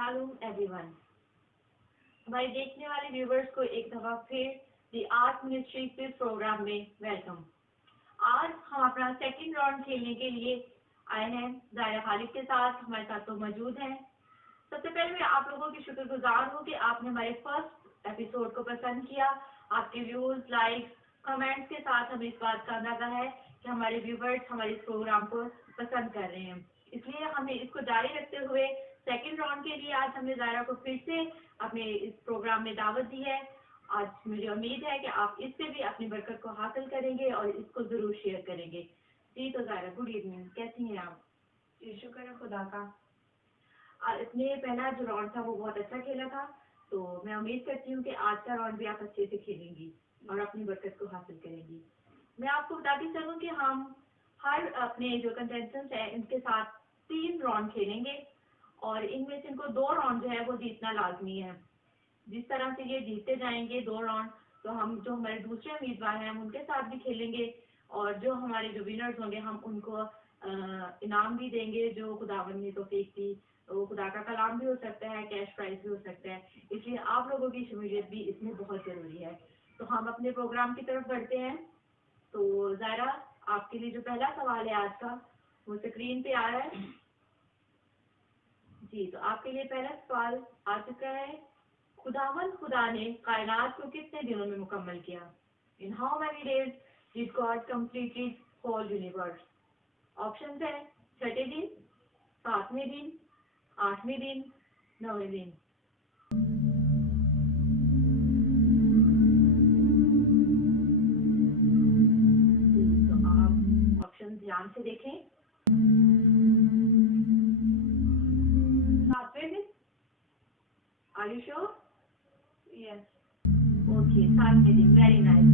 शालूम everyone. हमारे देखने वाले व्यूवर्स को एक दफा फिर दी आर्ट मिनिस्ट्री क्विज प्रोग्राम में वेलकम। आज हम अपना सेकंड राउंड खेलने के लिए आए हैं ज़ायरा खालिद के साथ। हमारे साथ तो मौजूद हैं। सबसे पहले मैं आप लोगों की शुक्रगुजार हूँ कि आपने हमारे फर्स्ट एपिसोड को पसंद किया। आपके व्यूज, लाइक्स, कमेंट्स के साथ हमें इस बात का अंदाजा है कि हमारे व्यूवर्स हमारे इस प्रोग्राम को पसंद कर रहे हैं। इसलिए हमें इसको जारी रखते हुए सेकंड राउंड के लिए आज हमने ज़ायरा को फिर से अपने इस प्रोग्राम में दावत दी है। आज मुझे उम्मीद है कि आप इससे भी अपनी बरकत को हासिल करेंगे और इसको ज़रूर शेयर करेंगे। जी तो ज़ायरा, गुड इवनिंग, कैसी हैं आप? जी शुक्र है खुदा का। इसने पहला जो राउंड था वो बहुत अच्छा खेला था, तो मैं उम्मीद करती हूँ कि आज का राउंड भी आप अच्छे से खेलेंगी और अपनी बरकत को हासिल करेंगी। मैं आपको बताती चलूँ कि हम हर अपने जो कंटेस्टेंट्स हैं इनके साथ 3 राउंड खेलेंगे और इनमें से इनको 2 राउंड जो है वो जीतना लाजमी है। जिस तरह से ये जीतते जाएंगे 2 राउंड, तो हम जो हमारे दूसरे उम्मीदवार हैं हम उनके साथ भी खेलेंगे और जो हमारे जो विनर्स होंगे हम उनको इनाम भी देंगे जो खुदावंद ने तौफीक दी। तो खुदा का कलाम भी हो सकता है, कैश प्राइज भी हो सकता है, इसलिए आप लोगों की शमूलियत भी इसमें बहुत ज़रूरी है। तो हम अपने प्रोग्राम की तरफ बढ़ते हैं। तो ज़ायरा, आपके लिए जो पहला सवाल है आज का वो स्क्रीन पे आ रहा है। जी तो आपके लिए पहला सवाल आ चुका है। खुदा ने कायनात को कितने दिनों में मुकम्मल किया? In how many days did God completed whole universe? Option है 6 दिन, 7वें दिन, 8वें दिन, 9वें दिन। तो आप ऑप्शन ध्यान से देखें। 7वें दिन? Are you sure? Yes. Okay, 7वें दिन, वेरी नाइस।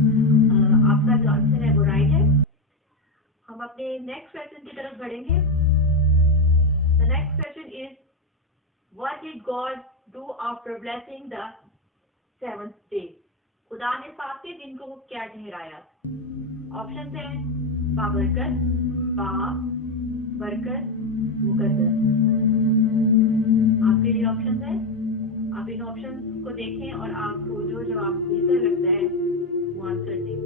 आपका जो आंसर है वो राइट है। हम अपने नेक्स्ट क्वेश्चन की तरफ बढ़ेंगे। The next question is what did God do after blessing the 7th day? खुदा ने 7वें दिन को क्या ठहराया? ऑप्शन है बाबरकत, बाब, बरकत, मुकद्दस। आपके लिए ऑप्शन है, आप इन ऑप्शन को देखें और आपको जो जवाब बेहतर लगता है वो आंसर दें।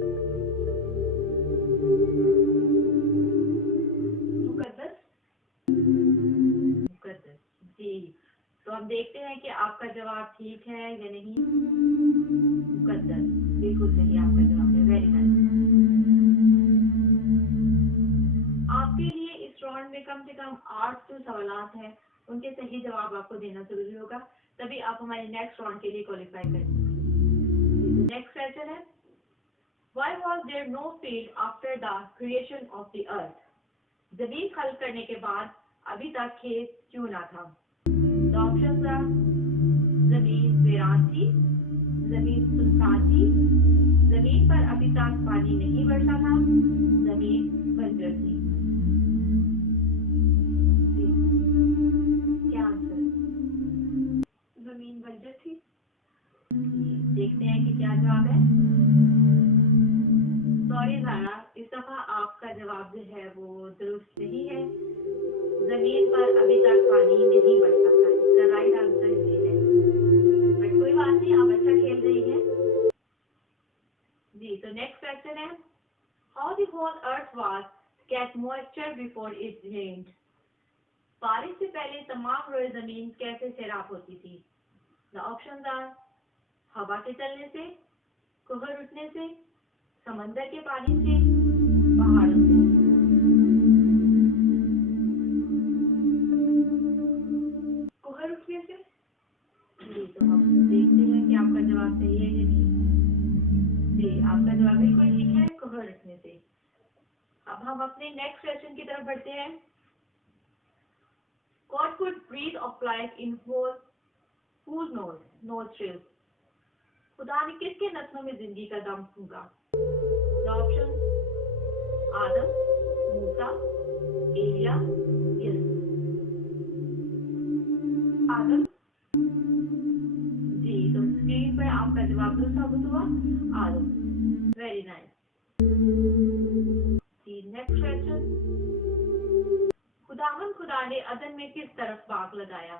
मुकद्दस। मुकद्दस, जी। तो हम देखते हैं कि आपका जवाब ठीक है या नहीं। मुकद्दस बिल्कुल सही आपका जवाब है, वेरी नाइस। आपके लिए इस राउंड में कम से कम 8 जो सवालात हैं उनके सही जवाब आपको देना जरूरी होगा, तभी आप हमारे नेक्स्ट राउंड के लिए क्वालिफाई करेंगे। नेक्स्ट क्वेश्चन है why was there no field after the creation of the earth? जमीन खल्क करने के बाद अभी तक खेत क्यों ना था? द ऑप्शन था जमीन वीरान थी, जमीन सुनसान थी, जमीन पर अभी तक पानी नहीं बरसा था, जमीन बंजर थी। क्या आंसर? जमीन बंजर थी। देखते हैं कि क्या जवाब है। सॉरी ज़ायरा, इस दफा आपका जवाब जो है वो दुरुस्त नहीं है। जमीन पर अभी तक पानी नहीं बरसा था, इसका राइट आंसर ये है। बट कोई बात नहीं, आप अच्छा खेल रही हैं। जी तो नेक्स्ट क्वेश्चन है how the whole earth was get moisture before it rained? बारिश से पहले तमाम रोए जमीन कैसे सैराब होती थी? द ऑप्शंस आर हवा के चलने से, कोहर उठने से, समंदर के पानी से, पहाड़ों से। कोहर उठने से। जी तो हम देखते हैं कि आपका जवाब सही है या नहीं। जी आपका जवाब बिल्कुल ठीक है, कोहर उठने से। अब हम अपने नेक्स्ट क्वेश्चन की तरफ बढ़ते हैं। God could breathe of life in whose nostrils? खुदा ने किसके नथनों में जिंदगी का दम फूंका? The option आदम, मूसा, एलिया, यीशु। आदम। जी तो स्क्रीन पर आपका जवाब जो साबित हुआ आदम, वेरी नाइस। जी नेक्स्ट क्वेश्चन खुदा ने अदन में किस तरफ बाग लगाया?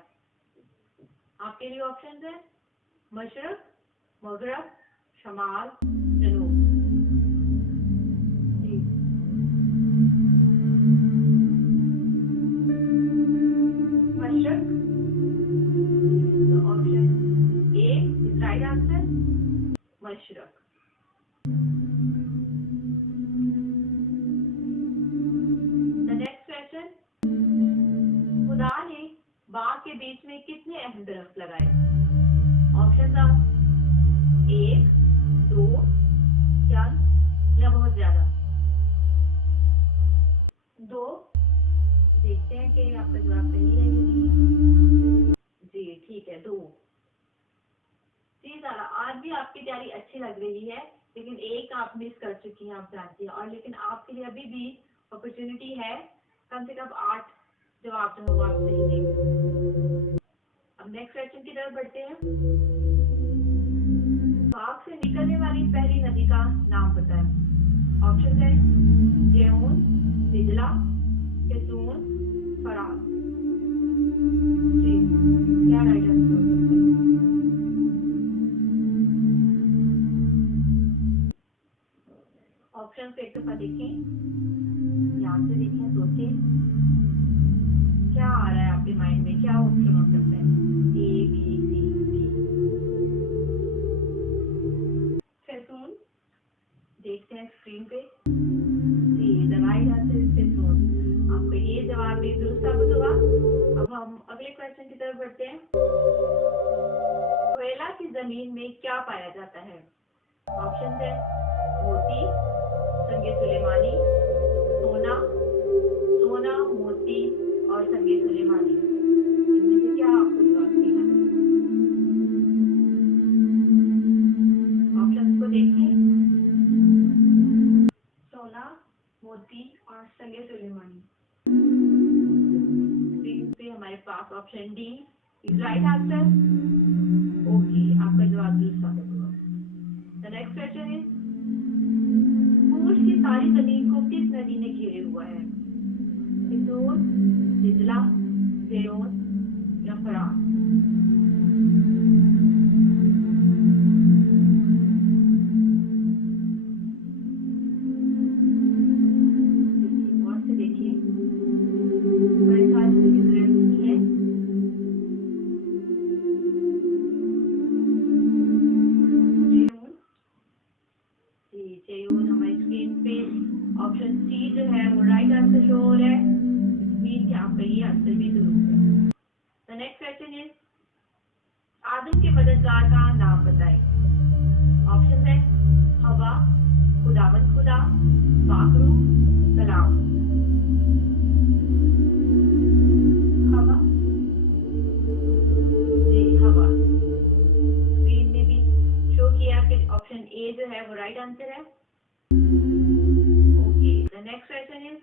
आपके लिए ऑप्शन है मशरक, मगरब, शमाल, जनूब। जी मशरक। तो option A is right answer, Mashrak. The next question, खुदा ने बाग के बीच में कितने अहम दरख्त लगाए? ऑप्शन था 1, 2, चंद या बहुत ज्यादा। 2। देखते हैं कि आपका जवाब सही है या नहीं। जी ठीक है, 2। जी सारा, आज भी आपकी तैयारी अच्छी लग रही है, लेकिन एक आप मिस कर चुकी हैं, आप जानती हैं। और लेकिन आपके लिए अभी भी अपॉर्चुनिटी है, कम से कम 8 जवाब जो है वो आप सही देंगे। अब नेक्स्ट क्वेश्चन की तरफ बढ़ते हैं। बाग से निकलने वाली पहली नदी का नाम बताएं। ऑप्शन है जेहून, दिजला, केसून, फरात। जी क्या राइट आंसर हो सकता है? ऑप्शन को एक दफा देखें, ध्यान से देखें, सोचें क्या आ रहा है आपके माइंड में, क्या ऑप्शन हो सकता है? ए, बी, सी, डी। केसून। देखते हैं स्क्रीन पे। जी द राइट आंसर इज केसून। आपका ये जवाब भी दुरुस्त साबित हुआ। अब हम अगले क्वेश्चन की तरफ बढ़ते हैं। कोयला की जमीन में क्या पाया जाता है? ऑप्शन है मोती, संगे सुलेमानी, सोना, सोना, मोती और संगे सुलेमानी। इनमें से क्या आपको जवाब सही लग रहा है? ऑप्शन को देखिए। सोना, मोती और संगे सुलेमानी। स्क्रीन पे हमारे पास option D is right answer. Okay, आपका जवाब दुरुस्त साबित हुआ। द नेक्स्ट क्वेश्चन इज, कूश की सारी जमीन को किस नदी ने घेरे हुआ है? किशोर, दिजला, जेरोन या फरात? देखिए, गौर से देखिए, परेशान होने की जरूरत नहीं है। जेहून। जी जेयोन हमारी स्क्रीन पे ऑप्शन सी जो है वो राइट आंसर शो हो रहा है। मीन कि आपका ये आंसर भी दुरुस्त है। द नेक्स्ट क्वेश्चन इज, आदम के मददगार का नाम बताएं। ऑप्शन है हवा, खुदावंद खुदा, पाकरू, कलाम। हवा। जी हवा। स्क्रीन में भी शो किया कि ऑप्शन ए जो है वो राइट आंसर है। Okay, the next question is,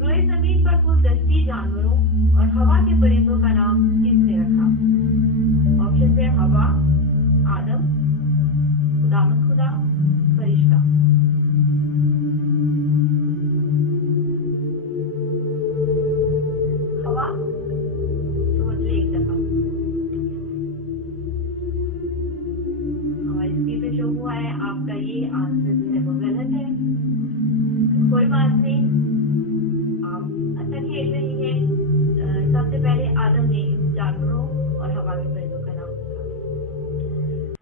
रोए जमीन पर कुल दस्ती जानवरों और हवा के परिंदों का नाम किसने रखा? ऑप्शन है हवा, आदम, खुदावंद खुदा, फरिश्ता। हवा। सोच ले एक दफा। हमारी स्क्रीन पे शो हुआ है, आपका ये आंसर जो है वो गलत है। कोई बात नहीं, आप अच्छा खेल रही हैं। सबसे पहले आदम ने इन जानवरों और हवा के परिंदों का नाम रखा।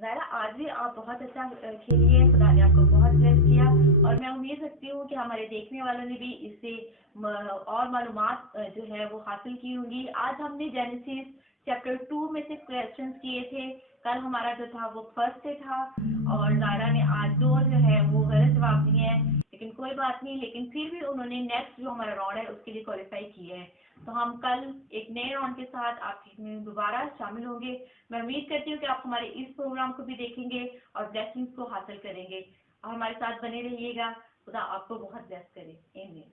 ज़ाहिरा, आज भी आप बहुत अच्छा खेली है, खुदा ने आपको बहुत ब्लेस किया। और मैं उम्मीद रखती हूँ कि हमारे देखने वालों ने भी इससे और मालूमात जो है वो हासिल की होंगी। आज हमने जेनेसिस चैप्टर 2 में से क्वेश्चंस किए थे। कल हमारा जो था वो फर्स्ट से था, और ज़ाहिरा ने आज 2 जो है वो गलत जवाब दिए हैं, लेकिन कोई बात नहीं। लेकिन फिर भी उन्होंने नेक्स्ट जो हमारा राउंड है उसके लिए क्वालिफाई किए हैं। तो हम कल एक नए राउंड के साथ आपके दोबारा शामिल होंगे। मैं उम्मीद करती हूँ कि आप हमारे इस प्रोग्राम को भी देखेंगे और ब्लेसिंग्स को हासिल करेंगे। और हमारे साथ बने रहिएगा। खुदा आपको बहुत ब्लेस करे। आमीन।